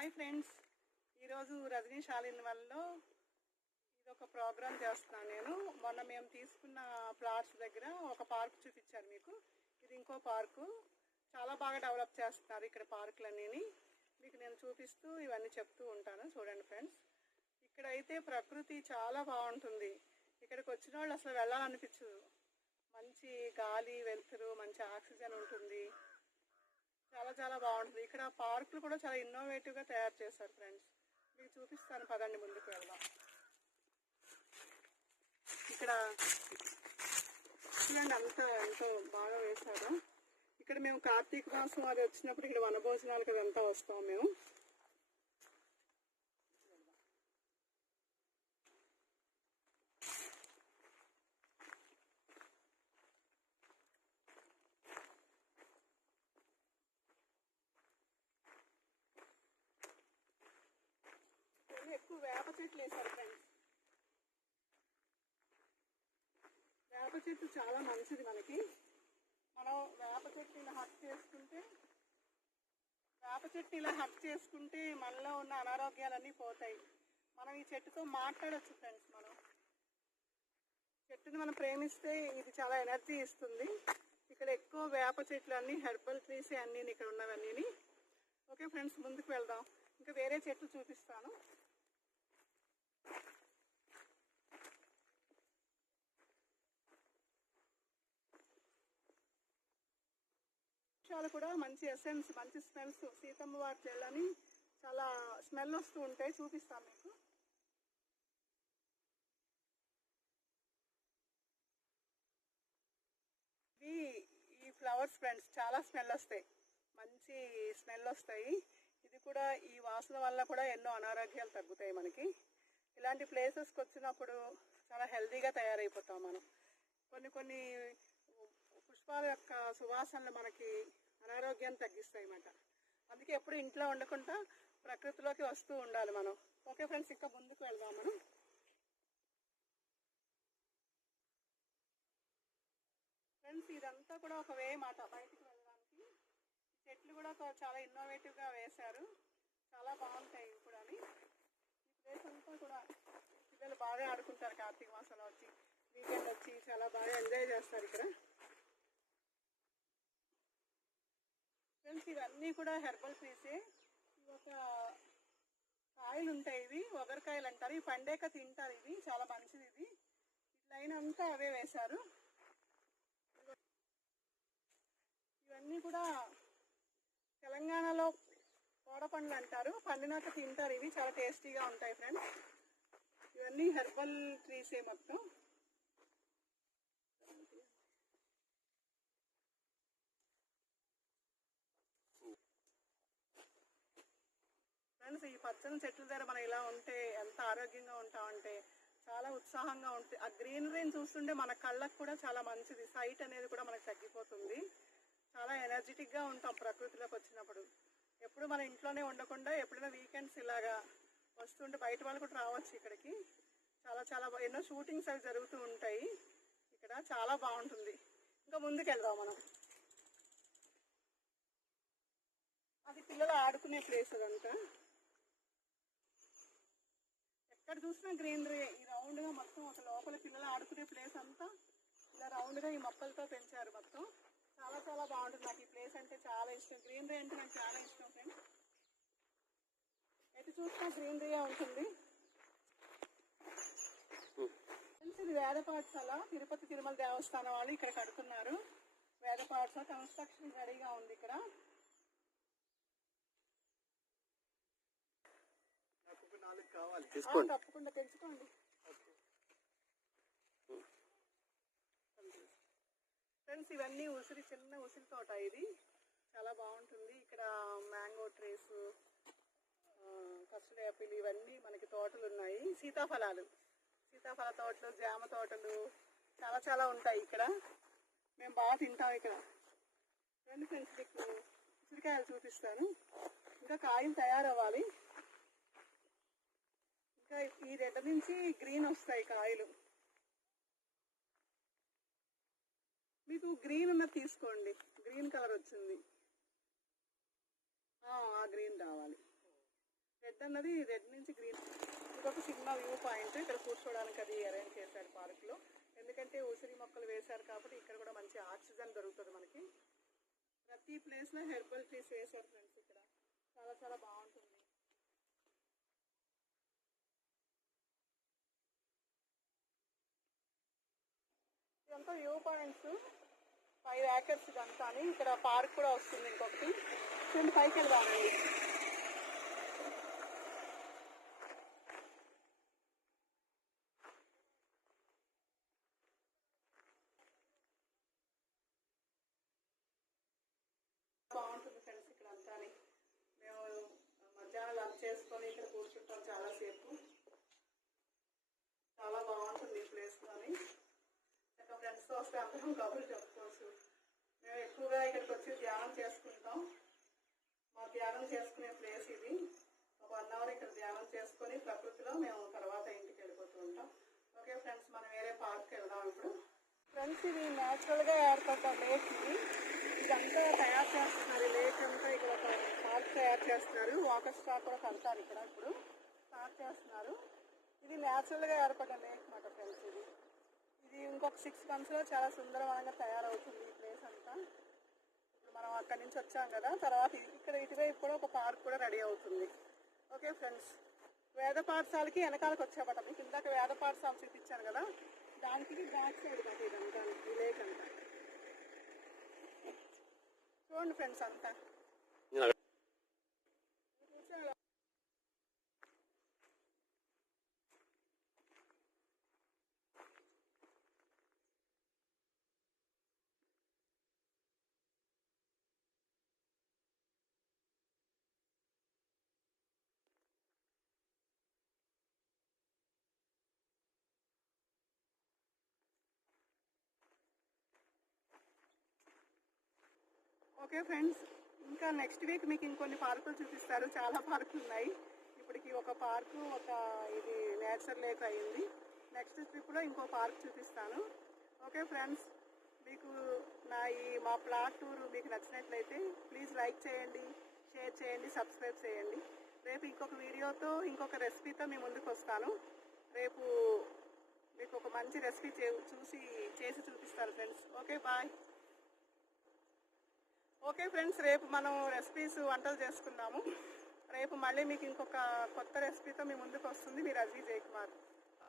Hi friends. ఈరోజు రజనీ శాలిన్ వల్ల ఇది ఒక ప్రోగ్రామ్ చేస్తున్నాను నేను. మొన్న మేము తీసుకున్న ప్లాట్స్ దగ్గర ఒక పార్క్ చూపించారు మీకు. ఇది ఇంకో పార్కు. చాలా బాగా డెవలప్ చేస్తున్నారు ఇక్కడ పార్కులన్నీ మీకు నేను చూపిస్తూ ఇవన్నీ చెప్తూ ఉంటాను. చూడండి ఫ్రెండ్స్. ఇక్కడ అయితే ప్రకృతి చాలా బాగుంటుంది. ఇక్కడికి వచ్చిన వాళ్ళు అసలు వెళ్ళాలనిపించదు. మంచి గాలి వెలుతురు మంచి ఆక్సిజన్ ఉంటుంది. చాలా చాలా బాగుంటుంది. ఇక్కడ పార్కులు కూడా చాలా ఇన్నోవేటివ్గా తయారు చేశారు ఫ్రెండ్స్. మీకు చూపిస్తాను. పదండి ముందుకు వెళ్దాం. ఇక్కడ చూడండి అంతా ఎంతో బాగా వేశారు. ఇక్కడ మేము కార్తీక మాసం అది వచ్చినప్పుడు ఇక్కడ వనభోజనాలకు అదంతా వస్తాం మేము ఇవన్నీ ఎక్కువ వేప చెట్లు వేశారు ఫ్రెండ్స్ వేప చెట్టు చాలా మంచిది మనకి. మనం వేప చెట్టు ఇలా హక్ చేసుకుంటే వేప చెట్టు ఇలా హక్ చేసుకుంటే మనలో ఉన్న అనారోగ్యాలన్నీ పోతాయి. మనం ఈ చెట్టుతో మాట్లాడచ్చు ఫ్రెండ్స్ మనం. చెట్టుని మనం ప్రేమిస్తే ఇది చాలా ఎనర్జీ ఇస్తుంది. ఇక్కడ ఎక్కువ వేప చెట్లు అన్ని హెర్బల్ ట్రీస్ అన్ని ఇక్కడ ఉన్నవన్నీ ఓకే ఫ్రెండ్స్ ముందుకు వెళ్దాం. ఇంకా వేరే చెట్లు చూపిస్తాను. వృక్షాలు కూడా మంచి ఎసెన్స్ మంచి స్మెల్స్ సీతమ్మ వారి చెళ్ళని చాలా స్మెల్ వస్తూ ఉంటాయి చూపిస్తాను మీకు. ఇవి ఈ ఫ్లవర్స్ ఫ్రెండ్స్ చాలా స్మెల్ వస్తాయి. మంచి స్మెల్ వస్తాయి. ఇది కూడా ఈ వాసన వల్ల కూడా ఎన్నో అనారోగ్యాలు తగ్గుతాయి మనకి. ఇలాంటి ప్లేసెస్కి వచ్చినప్పుడు చాలా హెల్దీగా తయారైపోతాం మనం. కొన్ని కొన్ని పుష్పాల యొక్క సువాసనలు మనకి అనారోగ్యాన్ని తగ్గిస్తాయి అన్నమాట. అందుకే ఎప్పుడు ఇంట్లో ఉండకుండా ప్రకృతిలోకి వస్తూ ఉండాలి మనం. ఓకే ఫ్రెండ్స్ ఇంకా ముందుకు వెళ్దాం మనం. ఫ్రెండ్స్ ఇదంతా కూడా ఒక వే మాట బయటికి వెళ్ళడానికి. చెట్లు కూడా చాలా ఇన్నోవేటివ్గా వేశారు. చాలా బాగుంటాయి ఇప్పుడు అని ప్లేస్ అంతా కూడా పిల్లలు బాగా ఆడుకుంటారు కార్తీక మాసంలో వచ్చి వీకెండ్ వచ్చి చాలా బాగా ఎంజాయ్ చేస్తారు ఇక్కడ. ఫ్రెండ్స్ ఇవన్నీ కూడా హెర్బల్ ట్రీసే ఒక కాయలు ఉంటాయి ఇవి ఒగరికాయలు అంటారు. ఇవి పండేక తింటారు ఇవి చాలా మంచిది ఇది లైన్ అంతా అవే వేశారు. ఇవన్నీ కూడా తెలంగాణలో కోడపండ్లు అంటారు. పండినాక తింటారు. ఇవి చాలా టేస్టీగా ఉంటాయి ఫ్రెండ్స్. ఇవన్నీ హెర్బల్ ట్రీసే మొత్తం. ఫ్రెండ్స్ ఈ పచ్చని చెట్ల దగ్గర మనం ఇలా ఉంటే ఎంత ఆరోగ్యంగా ఉంటామంటే చాలా ఉత్సాహంగా ఉంటుంది ఆ గ్రీనరీని చూస్తుంటే మన కళ్ళకు కూడా చాలా మంచిది. సైట్ అనేది కూడా మనకు తగ్గిపోతుంది. చాలా ఎనర్జెటిక్గా ఉంటాం ప్రకృతిలోకి వచ్చినప్పుడు. ఎప్పుడు మన ఇంట్లోనే ఉండకుండా ఎప్పుడైనా వీకెండ్స్ ఇలాగా వస్తుంటే బయట వాళ్ళు కూడా రావచ్చు ఇక్కడికి. చాలా చాలా ఎన్నో షూటింగ్స్ అవి జరుగుతూ ఉంటాయి. ఇక్కడ చాలా బాగుంటుంది. ఇంకా ముందుకెళ్దాం మనం. అది పిల్లలు ఆడుకునే ప్లేస్ అదంతా ఎక్కడ చూసినా గ్రీనరీ ఈ రౌండ్గా మొత్తం ఒక లోపల పిల్లలు ఆడుకునే ప్లేస్ అంతా ఇలా రౌండ్గా ఈ మొక్కలతో పెంచారు మొత్తం. చాలా చాలా బాగుంటుంది. నాకు ఈ ప్లేస్ అంటే చాలా ఇష్టం. గ్రీనరీ అంటే నాకు చాలా ఇష్టం ఫ్రెండ్స్ ఎటు చూసినా గ్రీనరీగా ఉంటుంది. ఫ్రెండ్స్ ఇది వేద పాఠశాల. తిరుపతి తిరుమల దేవస్థానం వాళ్ళు ఇక్కడ కడుతున్నారు. వేద పాఠశాల కన్స్ట్రక్షన్ రెడీగా ఉంది ఇక్కడ. తప్పకుండా తెచ్చుకోండి ఫ్రెండ్స్ ఇవన్నీ ఉసిరి చిన్న ఉసిరి తోట ఇది. చాలా బాగుంటుంది. ఇక్కడ మ్యాంగో ట్రీస్ కస్టర్డ్ యాపిల్ ఇవన్నీ మనకి తోటలు ఉన్నాయి. సీతాఫలాలు. సీతాఫల తోటలు జామ తోటలు చాలా చాలా ఉంటాయి ఇక్కడ. మేము బాగా తింటాం ఇక్కడ. రెండు ఫ్రెండ్స్ మీకు ఉసిరికాయలు చూపిస్తాను. ఇంకా కాయలు తయారవ్వాలి. ఇంకా ఈ రెడ్డ నుంచి గ్రీన్ వస్తాయి కాయలు. మీకు గ్రీన్ ఉన్నది తీసుకోండి. గ్రీన్ కలర్ వచ్చింది. ఆ గ్రీన్ రావాలి. రెడ్ అన్నది రెడ్ నుంచి గ్రీన్ ఇదొక సినిమా వ్యూ పాయింట్ ఇక్కడ కూర్చోవడానికి అది అరేంజ్ చేశారు పార్క్లో. ఎందుకంటే ఉసిరి మొక్కలు వేశారు కాబట్టి ఇక్కడ కూడా మంచి ఆక్సిజన్ దొరుకుతుంది మనకి. ప్రతి ప్లేస్లో హెర్బల్ ట్రీస్ వేశారు ఫ్రెండ్స్ ఇక్కడ. చాలా చాలా బాగుంటుంది. ఇదంతా వ్యూ పాయింట్స్ ఫైవ్ ఏకర్స్ ఇదంతా అని ఇక్కడ పార్క్ కూడా వస్తుంది ఇంకొకటి. రెండు పైకి వెళ్దామండి. బాగుంటుంది ఫ్రెండ్స్ ఇక్కడ అంతా మేము మధ్యాహ్నం లంచ్ చేసుకొని ఇక్కడ కూర్చుంటాం చాలాసేపు. చాలా బాగుంటుంది ఈ ప్లేస్ కానీ. ఇంకా ఫ్రెండ్స్తో వస్తే అందరం కబుర్లు చెప్తాం ఎక్కువగా ఇక్కడికి వచ్చి ధ్యానం చేసుకుంటాం. మా ధ్యానం చేసుకునే ప్లేస్ ఇది. ఒక వన్ అవర్ ఇక్కడ ధ్యానం చేసుకొని ప్రకృతిలో మేము తర్వాత ఇంటికి వెళ్ళిపోతూ ఉంటాం. ఓకే ఫ్రెండ్స్ మనం వేరే పార్క్కి వెళ్దాం ఇప్పుడు. ఫ్రెండ్స్ ఇది న్యాచురల్గా ఏర్పడ్డ లేక్ ఇది. ఇదంతా తయారు చేస్తున్నారు లేక్ అంతా. ఇక్కడ ఒక పార్క్ తయారు చేస్తున్నారు. వాకర్ స్టాక్ కూడా కడతారు ఇక్కడ ఇప్పుడు. స్టార్ట్ చేస్తున్నారు. ఇది న్యాచురల్గా ఏర్పడ్డ లేక్ మాట ఫ్రెండ్స్ ఇది. ఇది ఇంకొక సిక్స్ మంత్స్లో చాలా సుందరవంగా తయారవుతుంది ఈ ప్లేస్ అంతా. అక్కడి నుంచి వచ్చాం కదా తర్వాత ఇక్కడ ఇటువైపు కూడా ఒక పార్క్ కూడా రెడీ అవుతుంది. ఓకే ఫ్రెండ్స్ వేద పాఠశాలకి వెనకాలకు వచ్చామట. మీకు ఇందాక వేద పాఠశాల చూపించాను కదా దానికి బ్యాక్ సైడ్ కదా ఇదంతా ఈ అంతా. చూడండి ఫ్రెండ్స్ అంతా. ఓకే ఫ్రెండ్స్ ఇంకా నెక్స్ట్ వీక్ మీకు ఇంకొన్ని పార్కులు చూపిస్తారు. చాలా పార్కులు ఉన్నాయి. ఇప్పటికి ఒక పార్కు ఒక ఇది నేచర్ లేక్ అయింది. నెక్స్ట్ ట్రిప్లో ఇంకో పార్క్ చూపిస్తాను. ఓకే ఫ్రెండ్స్ మీకు నా ఈ మా ప్లాట్ టూర్ మీకు నచ్చినట్లయితే ప్లీజ్ లైక్ చేయండి షేర్ చేయండి సబ్స్క్రైబ్ చేయండి. రేపు ఇంకొక వీడియోతో ఇంకొక రెసిపీతో మీ ముందుకు వస్తాను. రేపు మీకు ఒక మంచి రెసిపీ చూసి చేసి చూపిస్తాను friends. Okay bye okay friends రేపు మనం రెసిపీస్ వంటలు చేసుకుందాము. రేపు మళ్ళీ మీకు ఇంకొక కొత్త రెసిపీతో మీ ముందుకు వస్తుంది. మీరు అజీ జయకుమార్